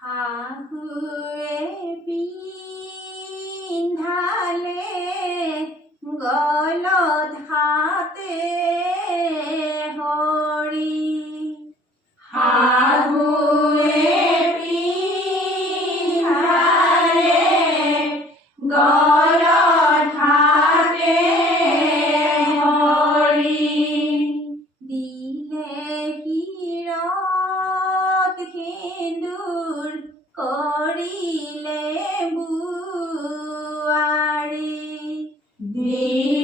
শাহুৱে পিন্ধালে গলত হাতে হৰি শাহুৱে পিন্ধালে গলত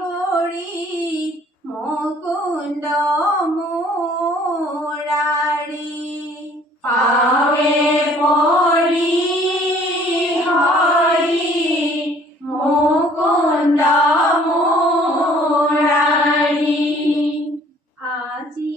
হৰি মকুন্দ পাৱে পৰি হৰি মুকুন্দ আজি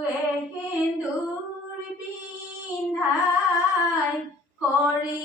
শাহুৱে সেন্দুৰ পিন্ধাই কৰি